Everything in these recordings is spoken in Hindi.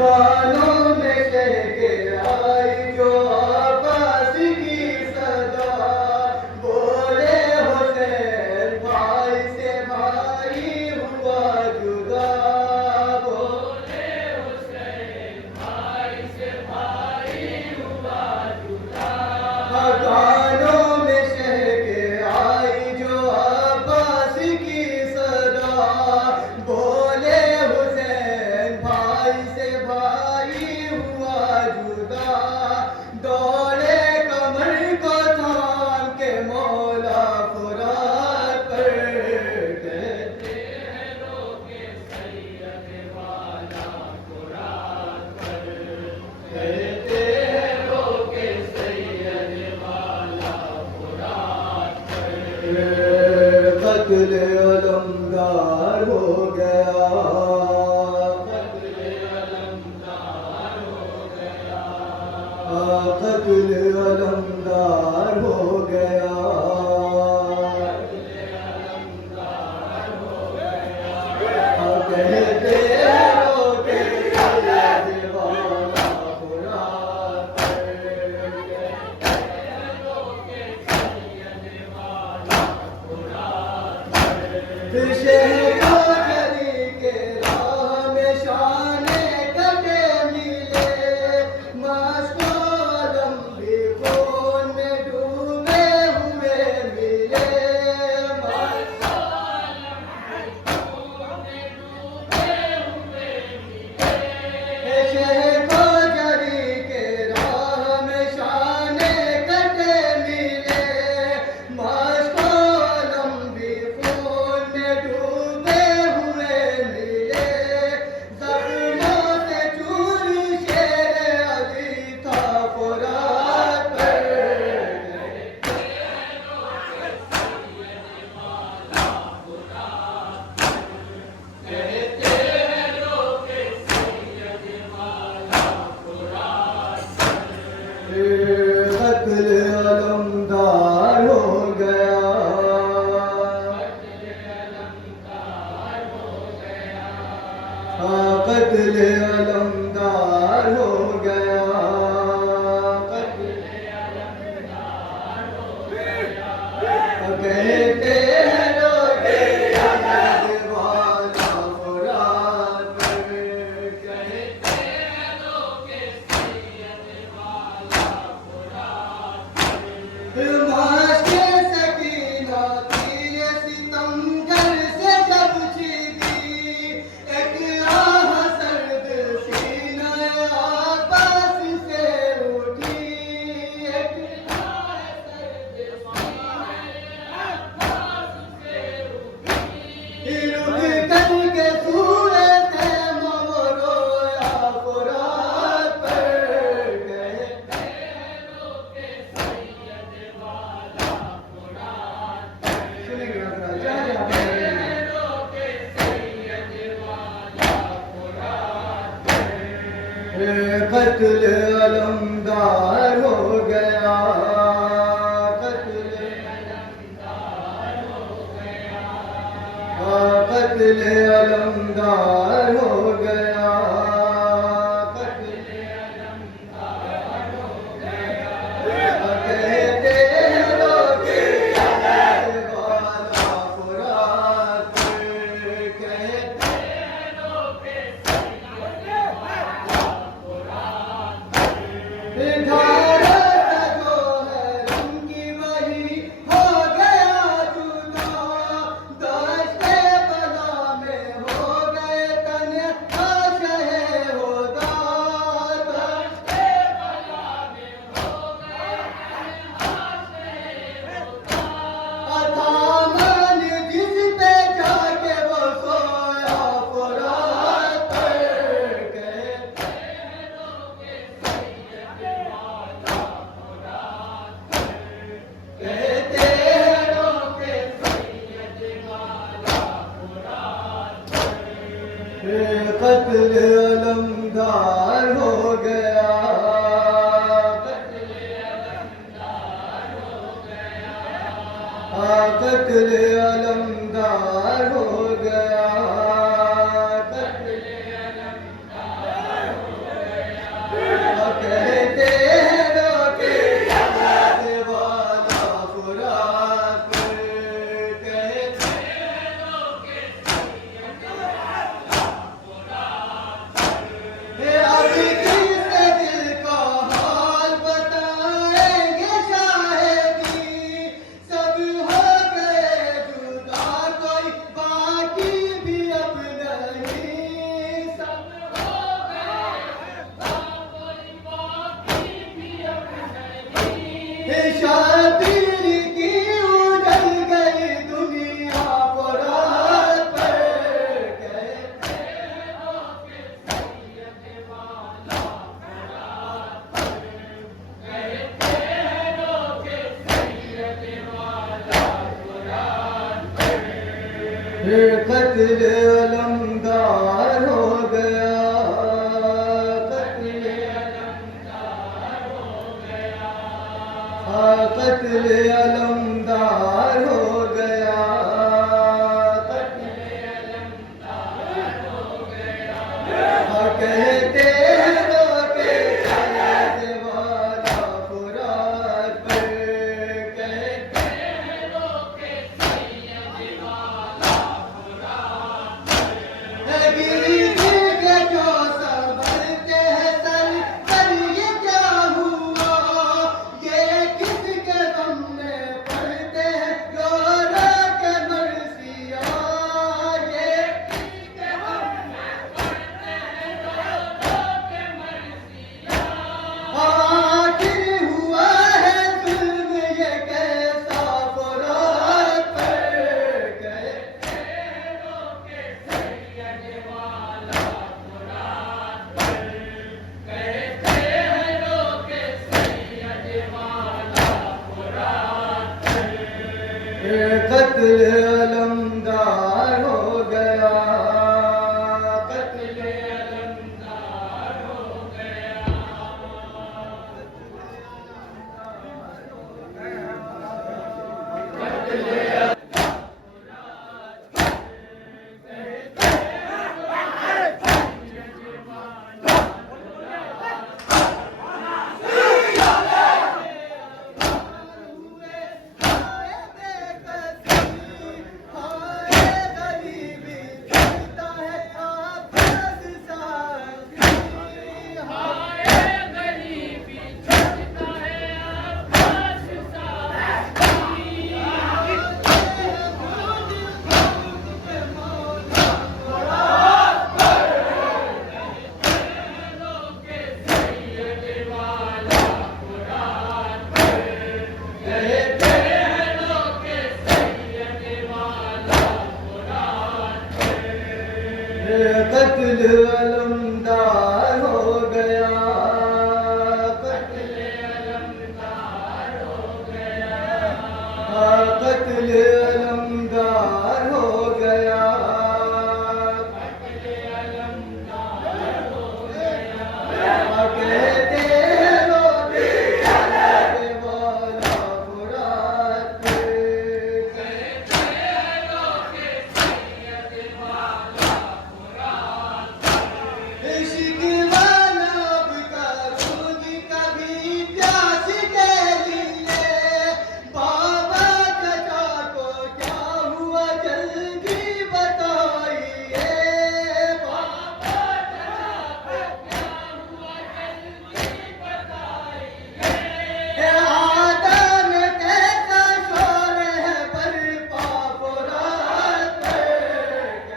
कानों में कह के आई जो आवाज़ की सदा, बोले हुसैन भाई से भाई हुआ जुदा, बोले हुसैन भाई से भाई हुआ जुदा। कानों में कह के आई जो आवाज़ की सदा, बोले हुसैन भाई से भाई हुआ जुदा। दौड़े कमर को थाम के मौला फुरात पर, कहते हैं रोके सैयद वाला फुरात पर, कहते हैं रोके सैयद वाला फुरात पर। कत्ल अलमदार हो गया, कत्ल अलमदार हो गया, कहते हैं रोके सैयद वाला फुरात पर, कहते हैं रोके सैयद वाला फुरात पर। शहज़ादी के राह में शाने कटे मिले, मस्त आलम भी खून में डूबे हुए मिले, मस्त आलम भी खून में डूबे हुए मिले। शहज़ादी के राह में शाने कटे मिले, मस्त आलम भी खून में डूबे हुए मिले। ज़ख्मों से चूरी शेर अली था फुरात पर, कहते हैं रोके सैयद वाला फुरात पर। कत्ल अलमदार हो गया, कत्ल अलमदार हो गया, कहते हैं रोके सैयद वाला फुरात पर, कहते हैं रोके सैयद वाला फुरात पर। माशे सकीना की ये सितमगर से जब चीखी, एक आह सर्द सीना आबास से उठी, एक आह सर्द सीना आबास से उठी। रुक करके सूए थे वो रोया फुरात पर, कहते हैं रोके सैयद वाला फुरात पर। सुनिए रोके सैयद वाला फुरात पर। कत्ल अलमदार हो गया, कत्ल अलमदार हो गया, कत्ल अलमदार हो गया, कत्ल अलमदार हो गया, कहते हैं रोके सैयद वाला फुरात पर, कहते हैं रोके सैयद वाला फुरात पर। धारा जो है उनकी वही हो गया जुदा, दश्ते बला में हो गए तन्हा शहे होदा, दश्ते बला में हो गए तन्हा शहे होदा। अथामन जिस पे जाके वो सोया फुरात पर, कहते हैं रोके सैयद वाला फुरात पर, कहते हैं रोके सैयद वाला फुरात पर। कत्ल अलमदार हो गया, कत्ल अलमदार हो गया, कत्ल अलमदार हो गया, कत्ल अलमदार हो शातिर की उजल गई दुनिया फुरात पर कहते हो कि सैयद वाला फुरात पर कहते हो कि सैयद वाला फुरात पर कत्ल अलमदार हो गया कत्ल अलमदार हो गया कत्ल अलमदार हो गया कत्ल अलमदार हो गया कहते हो कि सैयद वाला फुरात पर कहते हो कि सैयद वाला फुरात पर गिरी के जो संभलते हैं सर पर ये क्या हुआ ये किसके गम में पड़ते हैं रो रो के मरसिया ये किसके गम में पड़ते हैं रो रो के मरसिया आखिर हुआ है जुल्म ये कैसा फुरात पर कहते हो कि सैयद वाला फुरात पर कहते हो कि सैयद वाला फुरात पर कत्ल अलमदार हो गया कत्ल अलमदार हो गया कत्ल अलमदार हो गया कत्ल अलमदार हो गया कत्ल अलमदार हो गया कत्ल अलमदार हो गया कहते हो कि सैयद वाला फुरात पर कहते हो कि सैयद वाला शिकवाना भी करूंगी कभी प्यास के लिए बाबा चाचा को क्या हुआ जल्दी बताइए बाबा चाचा को क्या हुआ जल्दी बताइए आदम कैसा शोर है बरपा फुरात पर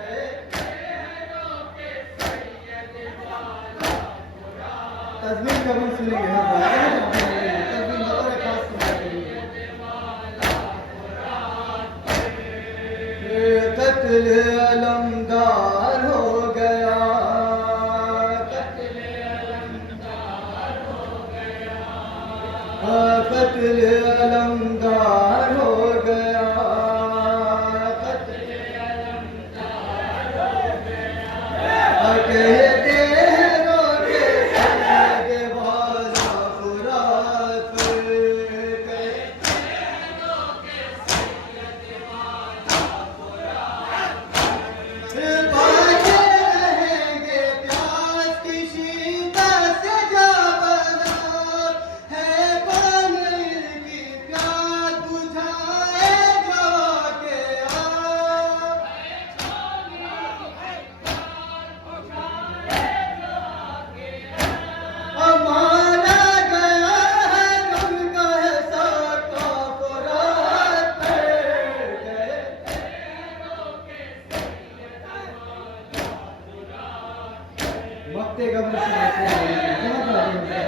कहते हो कि सैयद वाला फुरात तस्वीर कबूल सुनेंगे हाँ तस्वीर बतौर खास सुनेंगे कत्ल अलमदार हो गया कत्ल अलमदार हो गया कत्ल अलमदार हो गया कत्ल अलमदार हो गया कहते हो कि सैयद वाला फुरात पर कहते हो कि सैयद वाला फुरात पर बाजे रहेंगे प्यास की शीतल से जा बना है कौन इनकी प्यास बुझाएगा के मारा गया है उनका ऐसा का फुरात पर कहते हो कि सैयद वाला फुरात वक्ते गम से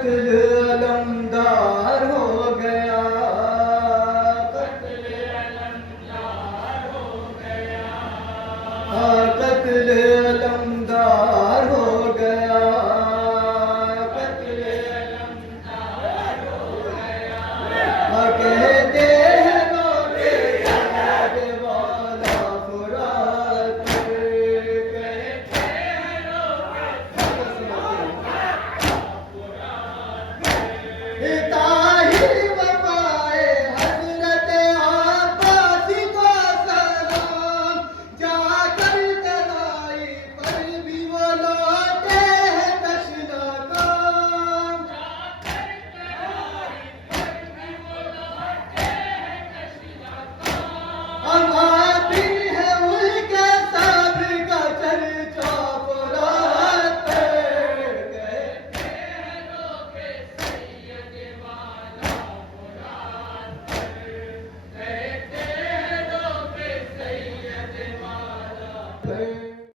कत्ल अलमदार हो गया, कत्ल अलमदार हो गया, कत्ल अलमदार हो गया, कत्ल अलमदार हो गया। कहते हैं रोके जाने वाला फुरात, कहते हैं रोके ताहिर वफाए हजरत अब्बास को सलाम, जाकर तलाई पर भी वो लौटे हैं तशना काम, जाकर तलाई पर भी वो लौटे हैं तशना काम। हम आती है उनके सब्र का चर्चा फुरात पे, कहते हैं रोके सैयद वाला फुरात पे, कहते हैं रोके सैयद वाला पे।